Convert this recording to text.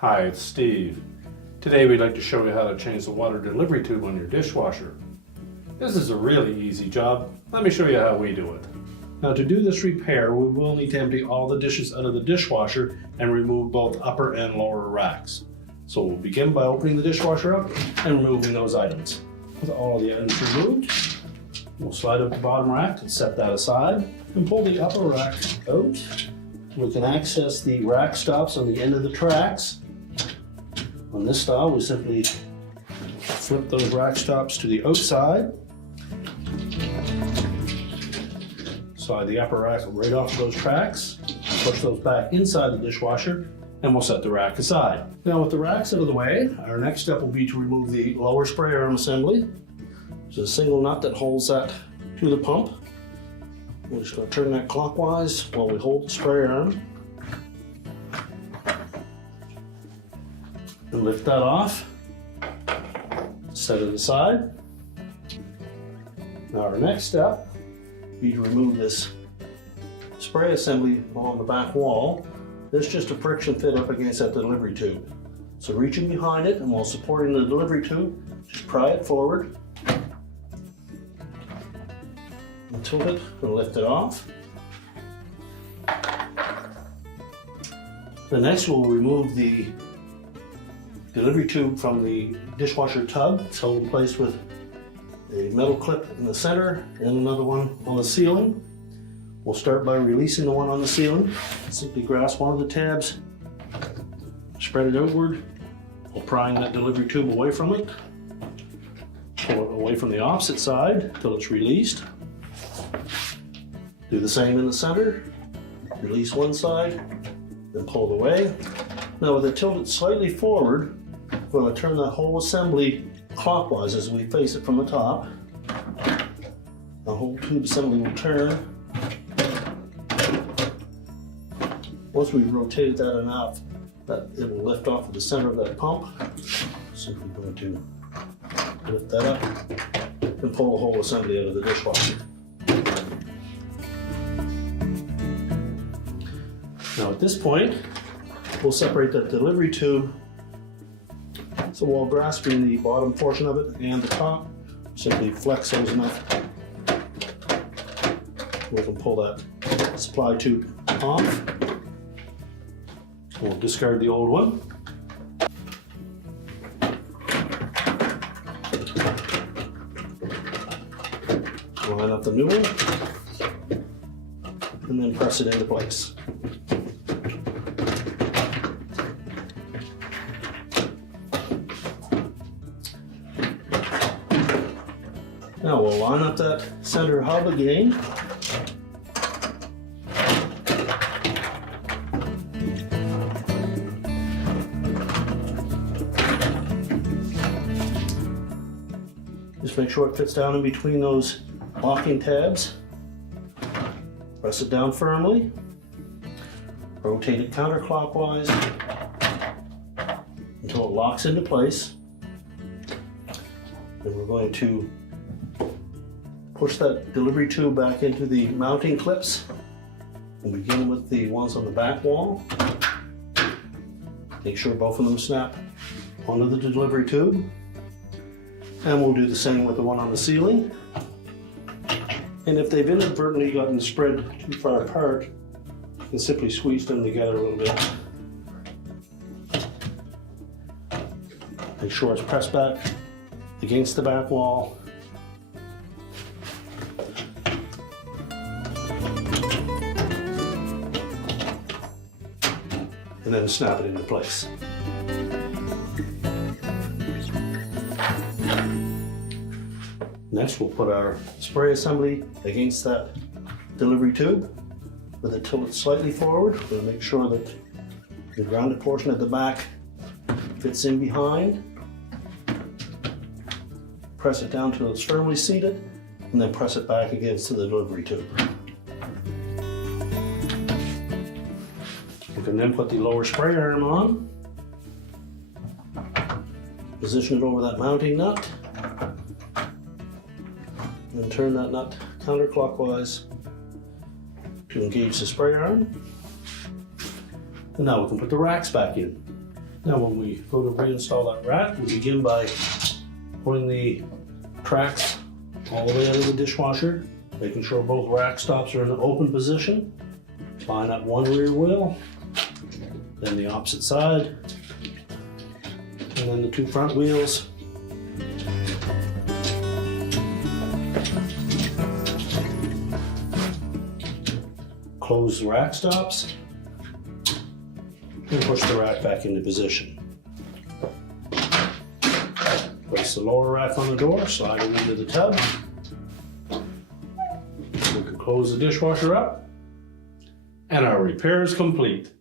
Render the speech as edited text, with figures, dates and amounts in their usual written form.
Hi, it's Steve. Today we'd like to show you how to change the water delivery tube on your dishwasher. This is a really easy job. Let me show you how we do it. Now to do this repair, we will need to empty all the dishes out of the dishwasher and remove both upper and lower racks. So we'll begin by opening the dishwasher up and removing those items. With all of the items removed, we'll slide up the bottom rack and set that aside and pull the upper rack out. We can access the rack stops on the end of the tracks. On this style, we simply flip those rack stops to the outside, slide the upper rack right off those tracks, push those back inside the dishwasher, and we'll set the rack aside. Now with the racks out of the way, our next step will be to remove the lower spray arm assembly. There's a single nut that holds that to the pump. We're just going to turn that clockwise while we hold the spray arm. And lift that off, set it aside. Now our next step will be to remove this spray assembly on the back wall. There's just a friction fit up against that delivery tube. So reaching behind it and while supporting the delivery tube, just pry it forward and tilt it and lift it off. The next we'll remove the delivery tube from the dishwasher tub. It's held in place with a metal clip in the center and another one on the ceiling. We'll start by releasing the one on the ceiling. Simply grasp one of the tabs, spread it outward, while prying that delivery tube away from it. Pull it away from the opposite side until it's released. Do the same in the center. Release one side, then pull it away. Now with it tilted slightly forward, we're going to turn that whole assembly clockwise as we face it from the top. The whole tube assembly will turn. Once we've rotated that enough that it will lift off of the center of that pump, simply going to lift that up and pull the whole assembly out of the dishwasher. Now at this point, we'll separate that delivery tube. So while grasping the bottom portion of it and the top, simply flex those enough. We can pull that supply tube off. We'll discard the old one. Line up the new one and then press it into place. Now we'll line up that center hub again. Just make sure it fits down in between those locking tabs. Press it down firmly. Rotate it counterclockwise until it locks into place. Then we're going to push that delivery tube back into the mounting clips. We'll begin with the ones on the back wall. Make sure both of them snap onto the delivery tube. And we'll do the same with the one on the ceiling. And if they've inadvertently gotten spread too far apart, you can simply squeeze them together a little bit. Make sure it's pressed back against the back wall. And then snap it into place. Next, we'll put our spray assembly against that delivery tube with it tilted slightly forward. We're going to make sure that the grounded portion at the back fits in behind. Press it down till it's firmly seated, and then press it back against the delivery tube. You can then put the lower spray arm on, position it over that mounting nut, and turn that nut counterclockwise to engage the spray arm. And now we can put the racks back in. Now when we go to reinstall that rack, we begin by putting the tracks all the way out of the dishwasher, making sure both rack stops are in the open position. Line up one rear wheel, then the opposite side, and then the two front wheels. Close the rack stops and push the rack back into position. Place the lower rack on the door, slide it into the tub. We can close the dishwasher up, and our repair is complete.